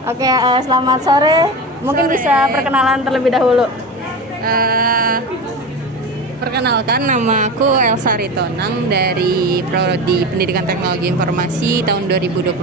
Oke, selamat sore. Mungkin Sore. bisa perkenalan terlebih dahulu. Eh, Perkenalkan, nama aku Elsa Ritonang dari Prodi Pendidikan Teknologi Informasi tahun 2021.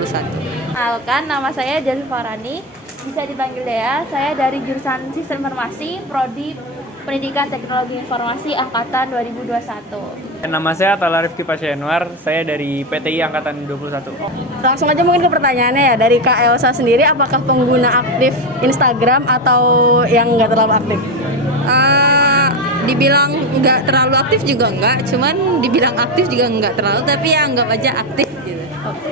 Perkenalkan, nama saya Jan Farani, bisa dipanggil Dea. Saya dari jurusan Sistem Informasi, Prodi Pendidikan Teknologi Informasi Angkatan 2021. Nama saya Tala Rifki Pasyanwar, saya dari PTI Angkatan 21. Langsung aja mungkin ke pertanyaannya ya, dari Kak Elsa sendiri, apakah pengguna aktif Instagram atau yang nggak terlalu aktif? Dibilang nggak terlalu aktif juga nggak, cuman dibilang aktif juga nggak terlalu, tapi ya anggap aja aktif gitu.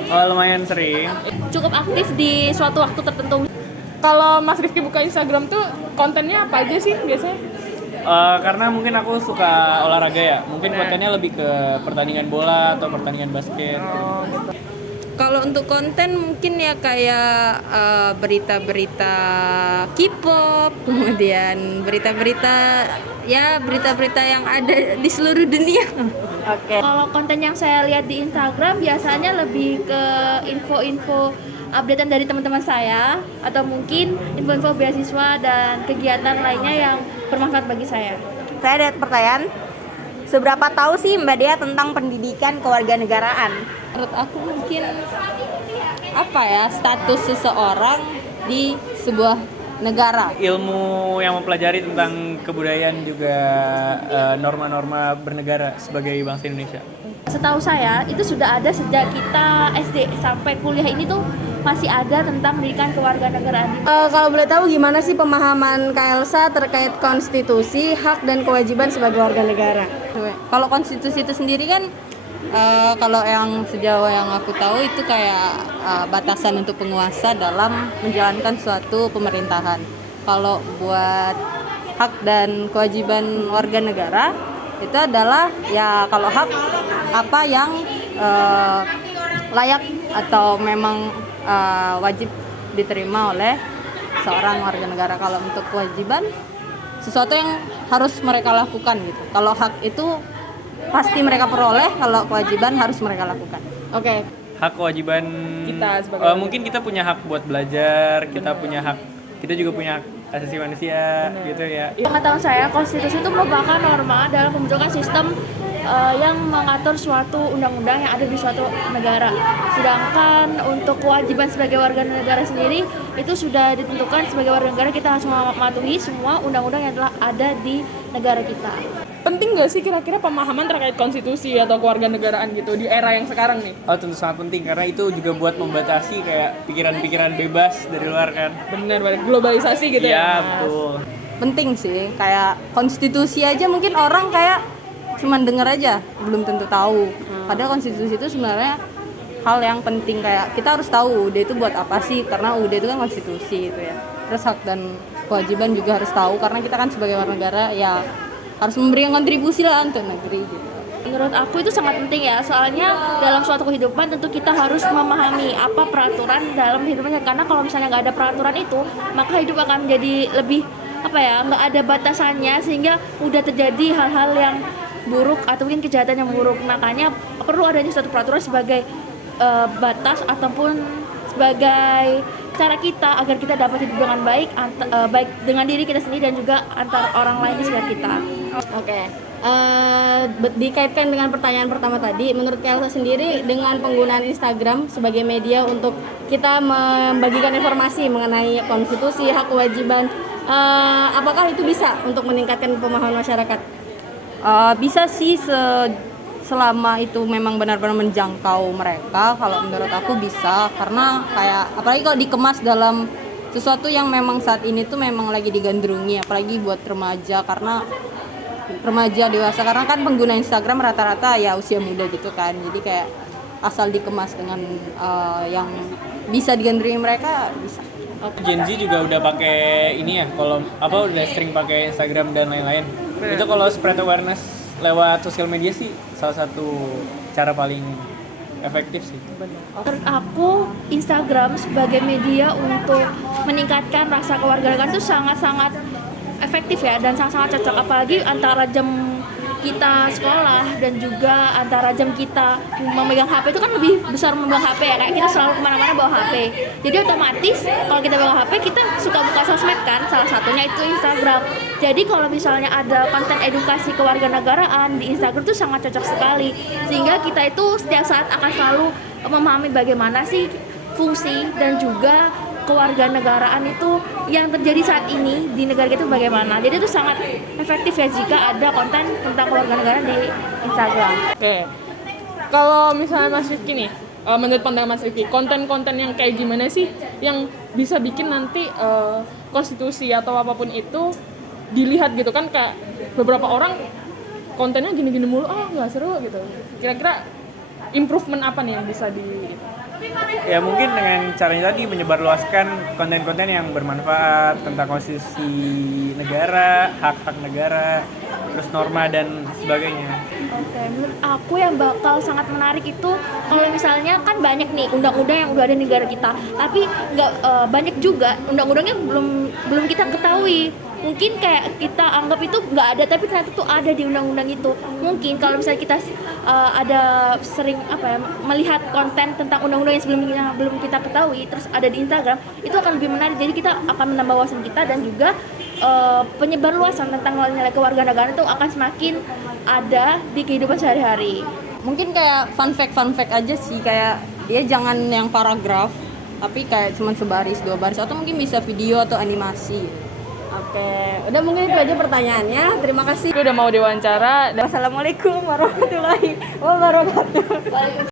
Oh, lumayan sering. Cukup aktif di suatu waktu tertentu. Kalau Mas Rifki buka Instagram tuh kontennya apa aja sih biasanya? Karena mungkin aku suka olahraga ya, mungkin kontennya lebih ke pertandingan bola atau pertandingan basket. Kalau untuk konten mungkin ya kayak berita-berita K-pop, kemudian berita-berita yang ada di seluruh dunia. Oke. Kalau konten yang saya lihat di Instagram biasanya lebih ke info-info updatean dari teman-teman saya, atau mungkin info-info beasiswa dan kegiatan lainnya yang bermanfaat bagi saya. Saya ada pertanyaan. Seberapa tahu sih Mbak Dea tentang pendidikan kewarganegaraan? Menurut aku mungkin status seseorang di sebuah negara. Ilmu yang mempelajari tentang kebudayaan juga norma-norma bernegara sebagai bangsa Indonesia. Setahu saya itu sudah ada sejak kita SD sampai kuliah ini tuh masih ada tentang pendidikan kewarganegaraan. Kalau boleh tahu gimana sih pemahaman Kak Elsa terkait konstitusi, hak dan kewajiban sebagai warga negara? Kalau konstitusi itu sendiri kan kalau yang sejauh yang aku tahu itu kayak batasan untuk penguasa dalam menjalankan suatu pemerintahan. Kalau buat hak dan kewajiban warga negara itu adalah ya kalau hak apa yang layak atau memang wajib diterima oleh seorang warga negara. Kalau untuk kewajiban sesuatu yang harus mereka lakukan gitu. Kalau hak itu pasti mereka peroleh, kalau kewajiban harus mereka lakukan. Oke. Hak kewajiban Kita sebagai mungkin kita punya hak buat belajar, kita juga punya hak asasi manusia gitu ya. Pengetahuan saya, konstitusi itu merupakan norma dalam pembentukan sistem yang mengatur suatu undang-undang yang ada di suatu negara. Sedangkan untuk kewajiban sebagai warga negara sendiri itu sudah ditentukan. Sebagai warga negara kita harus mematuhi semua undang-undang yang telah ada di negara kita. penting nggak sih kira-kira pemahaman terkait konstitusi atau kewarganegaraan gitu di era yang sekarang nih? Oh, tentu sangat penting karena itu juga buat membatasi kayak pikiran-pikiran bebas dari luar kan. Benar banget, globalisasi gitu Iya, ya, Mas. betul. Penting sih, kayak konstitusi aja mungkin orang kayak cuman denger aja, belum tentu tahu. Padahal konstitusi itu sebenarnya hal yang penting, kayak kita harus tahu UUD itu buat apa sih, karena UUD itu kan konstitusi itu ya. Terus hak dan kewajiban juga harus tahu, karena kita kan sebagai warga negara ya harus memberikan kontribusi lah untuk negeri gitu. Menurut aku itu sangat penting ya, soalnya dalam suatu kehidupan tentu kita harus memahami apa peraturan dalam kehidupannya, karena kalau misalnya nggak ada peraturan itu, maka hidup akan menjadi lebih nggak ada batasannya, sehingga mudah terjadi hal-hal yang buruk atau mungkin kejahatan yang buruk. Makanya perlu adanya suatu peraturan sebagai batas ataupun sebagai cara kita agar kita dapat hidup dengan baik, baik dengan diri kita sendiri dan juga antar orang lain di sekitar kita. Oke. Dikaitkan dengan pertanyaan pertama tadi, menurut Elsa sendiri dengan penggunaan Instagram sebagai media untuk kita membagikan informasi mengenai konstitusi, hak kewajiban, apakah itu bisa untuk meningkatkan pemahaman masyarakat? Bisa sih selama itu memang benar-benar menjangkau mereka. Kalau menurut aku bisa, karena kayak apalagi kalau dikemas dalam sesuatu yang memang saat ini tuh memang lagi digandrungi, apalagi buat remaja, karena remaja dewasa, karena kan pengguna Instagram rata-rata ya usia muda gitu kan, jadi kayak asal dikemas dengan yang bisa digandrungi mereka bisa. Gen Z juga udah pakai ini ya, kalau udah sering pakai Instagram dan lain-lain. Itu kalau spread awareness lewat sosial media sih salah satu cara paling efektif sih. Menurut aku Instagram sebagai media untuk meningkatkan rasa kewarganegaraan itu sangat-sangat efektif ya, dan sangat-sangat cocok, apalagi antara jam kita sekolah dan juga antara jam kita memegang HP itu kan lebih besar memegang HP ya, kayak kita selalu kemana-mana bawa HP. Jadi otomatis kalau kita bawa HP kita suka buka sosmed kan, salah satunya itu Instagram. Jadi kalau misalnya ada konten edukasi kewarganegaraan di Instagram itu sangat cocok sekali, sehingga kita itu setiap saat akan selalu memahami bagaimana sih fungsi dan juga kewarganegaraan itu yang terjadi saat ini di negara kita bagaimana. Jadi itu sangat efektif ya jika ada konten tentang kewarganegaraan di Instagram. Oke. Kalau misalnya Mas Rifki nih, menurut pandangan Mas Rifki, konten-konten yang kayak gimana sih yang bisa bikin nanti konstitusi atau apapun itu dilihat gitu kan, kayak beberapa orang kontennya gini-gini mulu, nggak seru gitu. Kira-kira improvement apa nih yang bisa Ya mungkin dengan caranya tadi menyebarluaskan konten-konten yang bermanfaat tentang konstitusi negara, hak-hak negara, terus norma dan sebagainya. Oke, menurut aku yang bakal sangat menarik itu kalau misalnya kan banyak nih undang-undang yang udah ada di negara kita, tapi nggak banyak juga undang-undangnya belum kita ketahui. Mungkin kayak kita anggap itu nggak ada, tapi ternyata tuh ada di undang-undang itu. Mungkin kalau misalnya kita ada sering melihat konten tentang undang-undang yang sebelumnya belum kita ketahui, terus ada di Instagram, itu akan lebih menarik. Jadi kita akan menambah wawasan kita dan juga penyebar luasan tentang nilai kewarganegaraan itu akan semakin ada di kehidupan sehari-hari. Mungkin kayak fun fact aja sih, kayak ya jangan yang paragraf, tapi kayak cuman sebaris, 2 baris, atau mungkin bisa video atau animasi. Oke, udah mungkin itu aja pertanyaannya. Terima kasih. udah mau diwawancara. Wassalamualaikum warahmatullahi wabarakatuh.